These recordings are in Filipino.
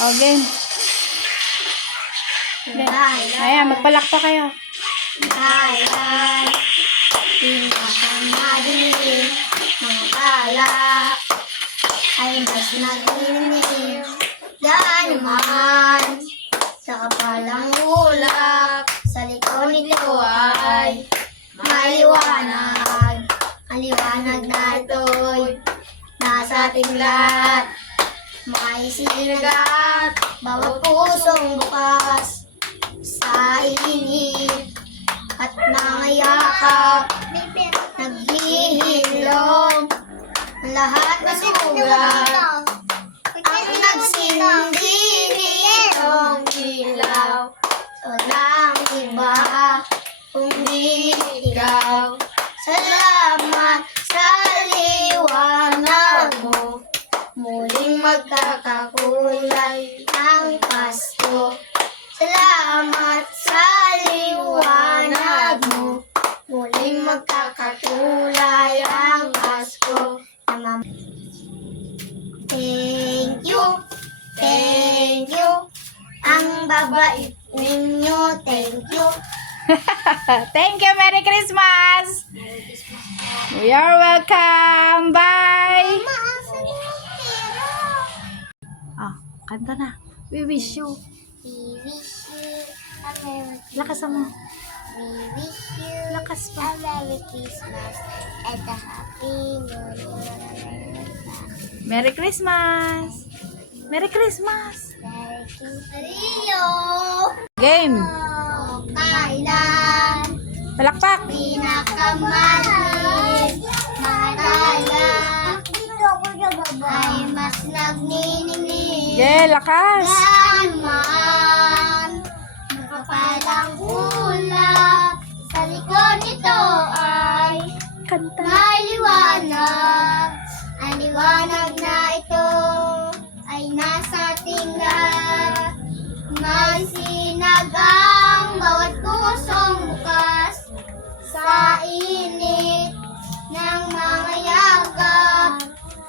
O, game. Ayan, magpalakpa kayo. Kailan pinakamadilim mga tala ay mas nagninim. Daan naman sa kapalang ulap, sa likod nito ay maliwanag. Ang liwanag na ito'y nasa ating lahat. May sinagat, bawat pusong bukas sa init at mga yakap, naghihilom ang lahat na sugat. Ang nagsindi nitong ilaw, walang iba kundi ikaw. Salamat sa liwanag mo, muling magkakakulay ang Pasko. Salamat sa liwanag mo, muling magkakatulay ang Pasko. Thank you, ang babait ninyo, thank you. Thank you, Merry Christmas! We are welcome! Bye! Ah, kanta na. We wish you. We wish you a Merry Lakas mo. We wish you Lakas pa. a Merry Christmas and a Happy New Year. Merry Christmas! Merry Christmas! Merry Christmas. Game! Kailan Palakpak! pinakamadilim mga tala ay mas nagniningning. Yeah, lakas! Naman makapalang ulap, sa likod nito ay Kanta! may liwanag. Ang liwanag na ito ay nasa ating lahat. May sinagang bawat pusong bukas sa init ng mga yakap.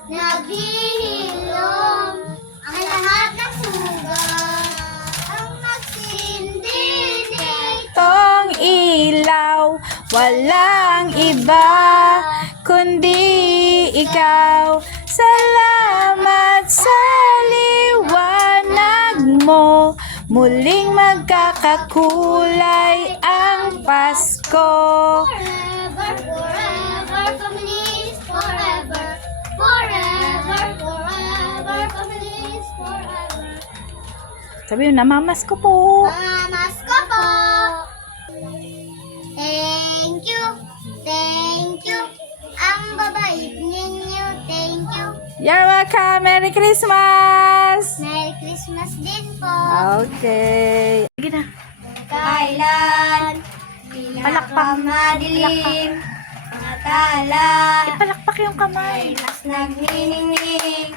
Naghihilom ang lahat ng sugat. Ang nagsindi nito Tong ilaw, walang iba kundi ikaw. Salamat sa liwanag mo, muling magkakakulay ang Pasko. forever, forever, families forever. Forever, forever, families forever. Sabi mo, namamas ko po. Mamas ko po. Thank you, ang babait ninyo, thank you. You're welcome. Merry Christmas! Merry Christmas din po. Okay. Sige na. Kailan Palakpak. pinakamadilim mga tala Ipalakpak yung kamay. ay mas nagniningning.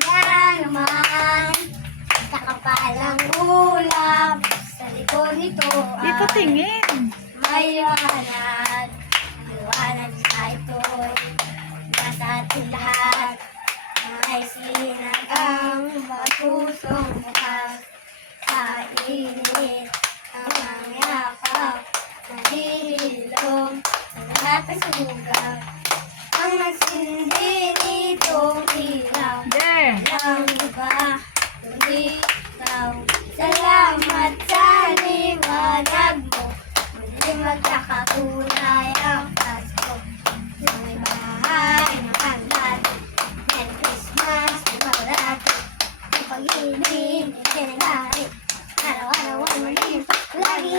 Yan naman sa kapalang ulap, sa likod nito Dito ay tingin. may liwanag. Ang liwanag na ito'y nasa ating lahat. May sinagang mga pusong bukas sa init ang mga yakap. Nahihilom ang lahat ng sugat. Ang nagsindi nitong ilaw, There. walang iba kundi ikaw. Salamat sa liwanag mo, muling magkakakulay ang Pasko. Sa may bahay ng hangad, Merry Christmas, ikaw dati. Ang pag-ibig, itinagari, araw-araw ay maliit, lagi.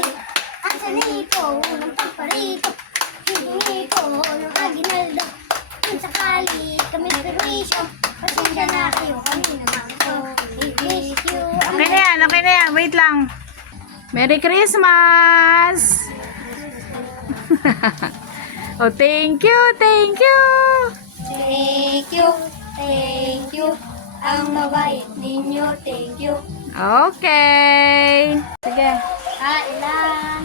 Ang sanito ng pagparito, hihingi ko ng aginaldo. Kung sakali kami perwisyo, pasensya na kayo kami naman ito. We wish you a Okay na yan. Okay na yan. Wait lang. Merry Christmas! Oh, thank you. Thank you. Thank you, ang mabait ninyo, thank you. Okay. Sige. Kailan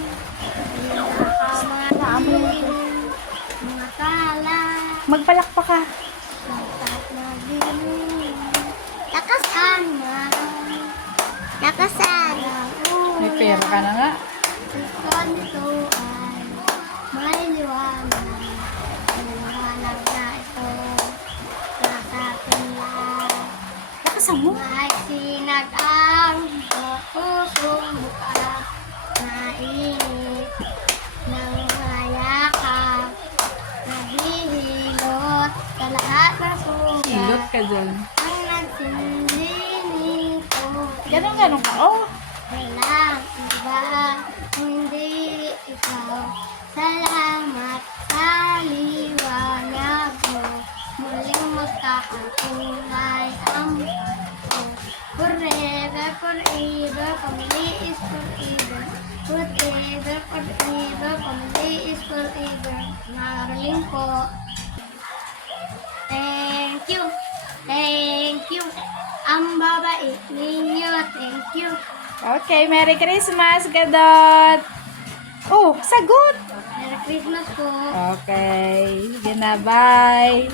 pinakamadilim mga tala Magpalakpak ka. Lakas naman Takasan. May pera ka na nga. Ganito ay may liwanag. Liwanag na ito. Nasa atin lahat. Lakasan mo. May sinag ang pusong buka. Mainit ng mayakap. Naghihilot sa lahat ng Hilot sugat. ka dyan. Ang nagsindi nito. Ganon ka. Oh. Walang iba, hindi ikaw. Salamat sa liwanag mo. Muling magkakakulay ang mundo. Forever, forever, family is forever. Forever, forever, family is forever. Maraling po. Thank you. Thank you. Ang babait ninyo. Thank you. Okay, Merry Christmas, Gadot. Oh, sagot. Merry Christmas po. Okay. Sige na, bye.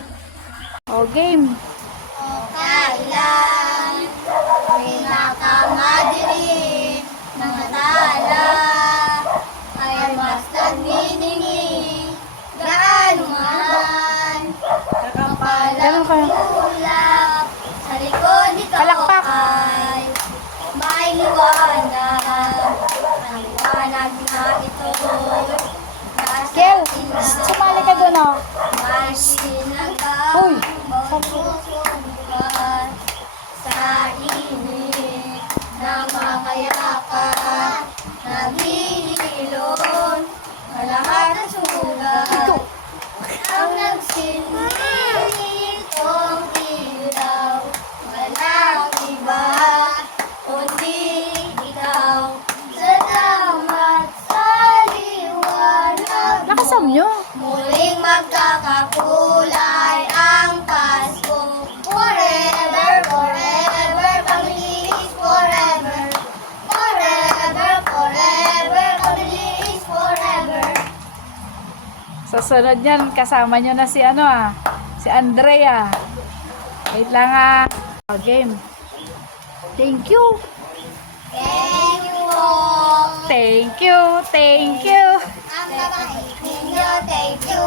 Oh, game. Kailan pinakamadiri mga tala ay basta niningi gaano man Ganon ka. ulap sa likod nito Palakpak. ay may liwanag ang liwanag na ito Kel, sumali ka doon, oh. may sinagang Uy. magsusubukan sa init ng makayakan naghihilon ang lahat ng sugat ang nagsilbi itong ilaw walang iba kundi ikaw salamat sa liwanag Lakasan nyo. muling magkakakulay ang Pasko. Forever, forever, family is forever. Forever, forever, family is forever. Sa sunod yan, kasama nyo na si si Andrea. Wait lang Oh, game. Thank you. Thank you po. Thank you. Thank you. Ang babait ninyo, thank you.